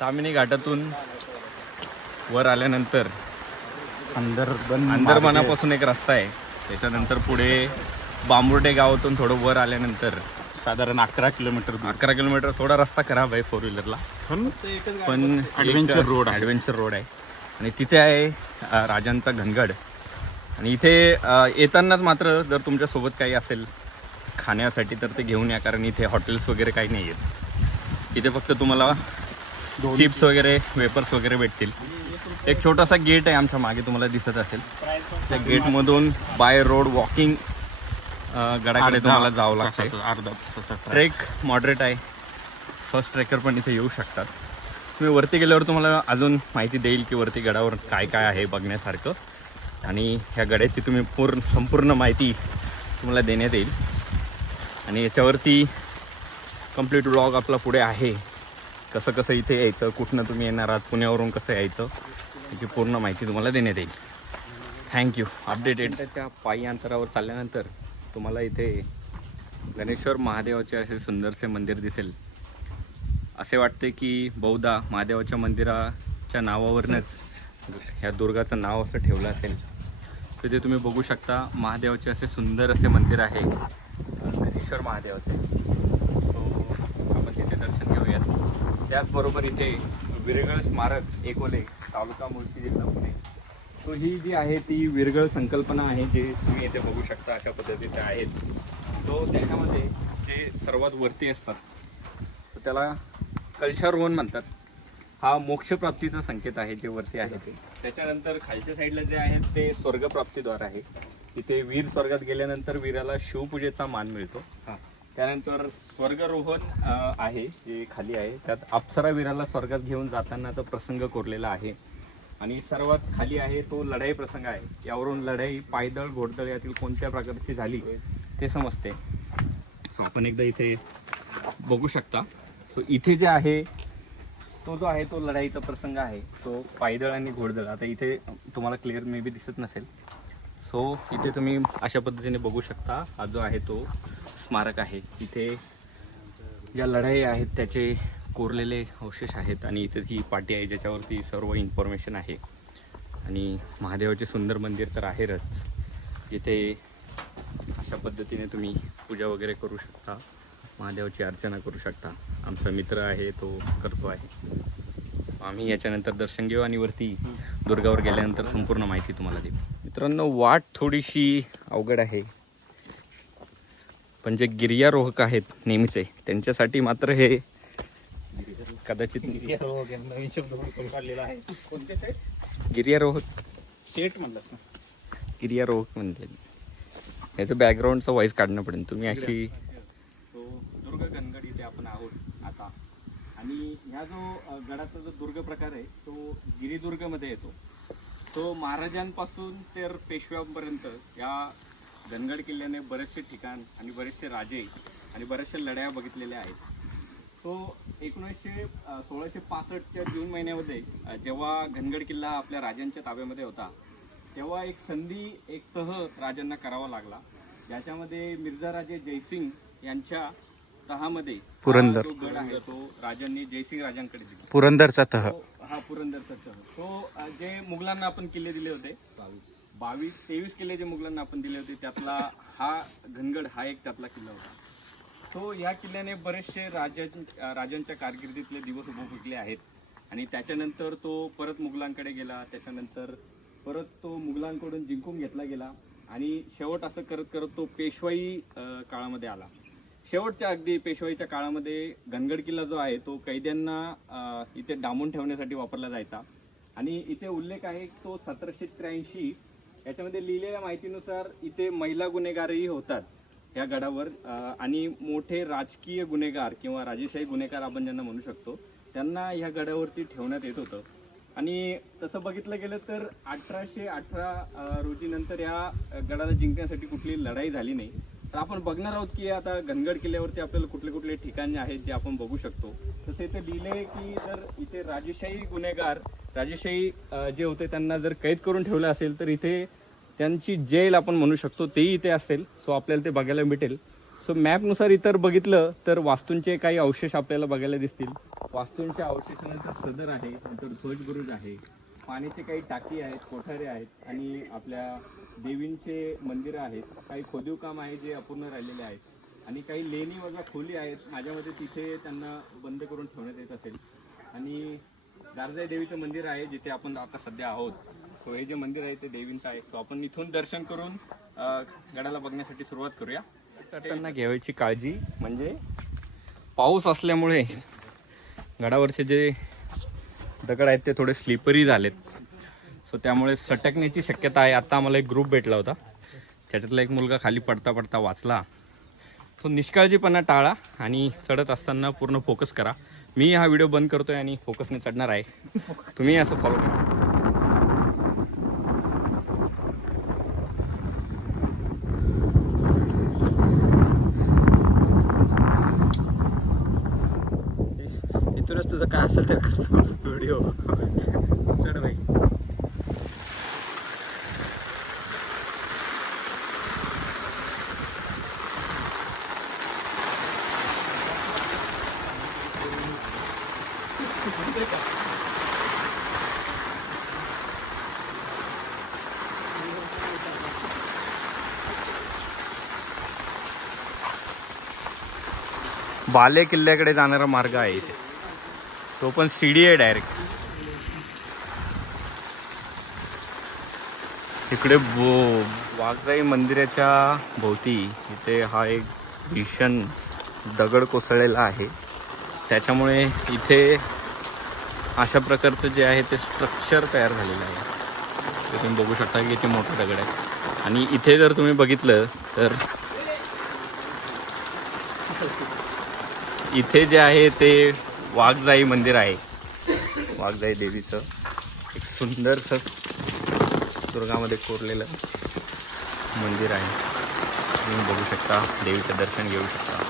तामिनी घाटातून वर आल्यानंतर अंदरमनापासून एक रस्ता आहे. त्याच्यानंतर पुढे बांबुर्डे गावातून थोडं वर आल्यानंतर साधारण 11 किलोमीटर थोडा रस्ता खराब आहे 4 व्हीलरला, पण ॲडव्हेंचर रोड आहे. आणि तिथे आहे राजांचा घनगड. आणि इथे येतानाच मात्र जर तुमच्यासोबत काही असेल खाण्यासाठी तर ते घेऊन या, कारण इथे हॉटेल्स वगैरे काही नाही आहेत. इथे फक्त तुम्हाला चिप्स वगैरे वेपर्स वगैरे भेटतील. एक छोटासा गेट आहे आमच्या मागे, तुम्हाला दिसत असेल. त्या गेटमधून बाय रोड वॉकिंग गडाकडे तुम्हाला जावं लागतं. अर्धा तासाचा ट्रेक मॉडरेट आहे. फर्स्ट ट्रेकर पण इथे येऊ शकतात. तुम्ही वरती गेल्यावर तुम्हाला अजून माहिती देईल की वरती गडावर काय काय आहे बघण्यासारखं, आणि ह्या गड्याची तुम्ही संपूर्ण माहिती तुम्हाला देण्यात येईल. आणि याच्यावरती कंप्लीट व्लॉग आपला पुढे आहे. कसं कसं इथे यायचं, कुठनं तुम्ही येणार आहात, पुण्यावरून कसं यायचं, याची पूर्ण माहिती तुम्हाला देण्यात येईल. थँक्यू. अपडेटेड. त्याच्या पायी अंतरावर चालल्यानंतर तुम्हाला इथे गणेश्वर महादेवाचे असे सुंदरसे मंदिर दिसेल. असे वाटते की बहुधा महादेवाच्या मंदिराच्या नावावरूनच ह्या दुर्गाचं नाव असं ठेवलं असेल. तिथे तुम्ही बघू शकता महादेवाचे असे सुंदर असे मंदिर आहे गणेश्वर महादेवाचे. सो आपण तिथे दर्शन घेऊयात. त्याचबरोबर इथे विरगळ स्मारक एकोले, तालुका मुळशी, जिल्हा पुणे. सो ही जी आहे ती विरगळ संकल्पना आहे, जे तुम्ही इथे बघू शकता अशा पद्धतीचे आहेत. तो त्याच्यामध्ये जे सर्वात वरती असतात तर त्याला कलशारोहण म्हणतात. हा मोक्षप्राप्तीचा संकेत आहे जे वरती आहे ते. त्याच्यानंतर खालच्या साईडला जे आहे ते स्वर्गप्राप्तीद्वार आहे. इथे वीर स्वर्गात गेल्यानंतर वीराला शिवपूजेचा मान मिळतो. त्यानंतर स्वर्गरोहण आहे जे खाली आहे, त्यात अप्सरा वीराला स्वर्गात घेऊन जातानाचा प्रसंग कोरलेला आहे. आणि सर्वात खाली आहे तो लढाई प्रसंग आहे. यावरून लढाई पायदळ घोडदळ यातील कोणत्या प्रकारची झाली ते समजते. सो आपण एकदा इथे बघू शकता. सो इथे जे आहे तो जो आहे तो लढाईचा प्रसंग आहे. सो पायदळ आणि घोडदळ आता इथे तुम्हाला क्लिअर मे बी दिसत नसेल. सो इथे तुम्ही अशा पद्धतीने बघू शकता. हा जो आहे तो स्मारक आहे. इथे ज्या लढाई आहेत त्याचे कोरलेले अवशेष आहेत. आणि इथे ही पाटी आहे ज्याच्यावरती सर्व इन्फॉर्मेशन आहे. आणि महादेवाचे सुंदर मंदिर तर आहेच, जिथे अशा पद्धतीने तुम्ही पूजा वगैरे करू शकता, महादेवाची अर्चना करू शकता. आमचा मित्र आहे तो करतो आहे. आम्ही याच्यानंतर दर्शन घेऊ आणि वरती दुर्गावर गेल्यानंतर संपूर्ण माहिती तुम्हाला देऊ. मित्रांनो, वाट थोडीशी अवघड आहे, पण जे गिर्यारोहक आहेत नेहमीचे त्यांच्यासाठी मात्र हे कदाचित नवीन शब्द काढलेला आहे. कोणते सेट? गिर्यारोहक सेट म्हणलास ना? गिर्यारोहक म्हणजे याचं बॅकग्राऊंडचा व्हॉइस काढणं पडेल. तुम्ही अशी दुर्ग गणगड इथे आपण आहोत आता. आणि ह्या जो गडाचा जो दुर्ग प्रकार आहे तो गिरिदुर्गमध्ये येतो. तो महाराजांपासून तर पेशव्यांपर्यंत या गणगड किल्ल्याने बरेचसे ठिकाण आणि बरेचसे राजे आणि बऱ्याचशा लढाया बघितलेल्या आहेत. तो 1665च्या जून महिन्यामध्ये जेव्हा घनगड किल्ला आपल्या राजांच्या ताब्यामध्ये होता तेव्हा एक संधी, एक तह राजांना करावा लागला, ज्याच्यामध्ये मिर्झा राजे जयसिंग यांच्या तहामध्ये पुरंदर जो गड आहे तो राजांनी जयसिंग राजांकडे दिला. पुरंदरचा तह. हा पुरंदरचा तह. तो जे मुघलांना आपण किल्ले दिले होते 23 किल्ले जे मुघलांना आपण दिले होते त्यातला हा घनगड हा एक त्यातला किल्ला होता. तो या किल्ल्याने बरेचसे राजांच्या कारकिर्दीतले दिवस उपभोगले आहेत. आणि त्याच्यानंतर तो परत मुघलांकडे गेला. त्याच्यानंतर परत तो मुघलांकडून जिंकून घेतला गेला आणि शेवट असं करत करत तो पेशवाई काळामध्ये आला. शेवटच्या अगदी पेशवाईच्या काळामध्ये घनगड किल्ला जो आहे तो कैद्यांना इथे डांबून ठेवण्यासाठी वापरला जायचा. आणि इथे उल्लेख आहे तो 1783 याच्यामध्ये लिहिलेल्या माहितीनुसार इथे महिला गुन्हेगारही होतात या गडावर. आणि मोठे राजकीय गुन्हेगार किंवा राजेशाही गुन्हेगार आपण ज्यांना म्हणू शकतो त्यांना ह्या गडावरती ठेवण्यात येत होतं. आणि तसं बघितलं गेलं तर 1818 रोजी नंतर या गडाला जिंकण्यासाठी कुठली लढाई झाली नाही. तर आपण बघणार आहोत की आता घनगड किल्ल्यावरती आपल्याला कुठले कुठले ठिकाणे आहेत जे आपण बघू शकतो. तसं इथे लिहिले आहे की जर इथे राजेशाही गुन्हेगार, राजेशाही जे होते त्यांना जर कैद करून ठेवलं असेल तर इथे त्यांची जेल आपण म्हणू शकतो तेही इथे असेल. सो आपल्याला ते बघायला भेटेल. सो मॅपनुसार इतर बघितलं तर वास्तूंचे काही अवशेष आपल्याला बघायला दिसतील. वास्तूंच्या अवशेषानंतर सदर आहे, नंतर ध्वजबुरुज आहे, पाण्याचे काही टाकी आहेत, कोठारे आहेत आणि आपल्या देवींचे मंदिरं आहेत. काही खोदीव काम आहे जे अपूर्ण राहिलेले आहेत आणि काही लेणी वजा खोली आहेत. माझ्यामध्ये तिथे त्यांना बंद करून ठेवण्यात येत असेल. आणि गारजाई देवीचं मंदिर आहे जिथे आपण आता सध्या आहोत. सो हे जे मंदिर आहे ते देवींचं आहे. सो आपण इथून दर्शन करून गडाला बघण्यासाठी सुरुवात करूया. त्यांना घ्यायची काळजी म्हणजे पाऊस असल्यामुळे गडावरचे जे दगड आहेत ते थोडे स्लिपरी झालेत. सो त्यामुळे सटकण्याची शक्यता आहे. आता आम्हाला एक ग्रुप भेटला होता, त्याच्यातला एक मुलगा खाली पडता पडता वाचला. तो निष्काळजीपणा टाळा आणि चढत असताना पूर्ण फोकस करा. मी हा व्हिडिओ बंद करतोय आणि फोकसने चढणार आहे. तुम्ही असं फॉलो करा. इथूनच तुझं काय असेल तर करतो व्हिडिओ. चढ बाई. बाले किल्ल्याकडे जाणारा मार्ग आहे इथे. तो पण सीडी आहे डायरेक्ट. इकडे वाघजाई मंदिराच्या भोवती इथे हा एक भीषण दगड कोसळलेला आहे. त्याच्यामुळे इथे अशा प्रकारचं जे आहे ते स्ट्रक्चर तयार झालेलं आहे. ते तुम्ही बघू शकता की किती मोठं दगड आहे. आणि इथे जर तुम्ही बघितलं तर इथे जे आहे ते वाघजाई मंदिर आहे. वाघजाई देवीचं एक सुंदरसं दुर्गामध्ये कोरलेलं मंदिर आहे. तुम्ही बघू शकता, देवीचं दर्शन घेऊ शकता.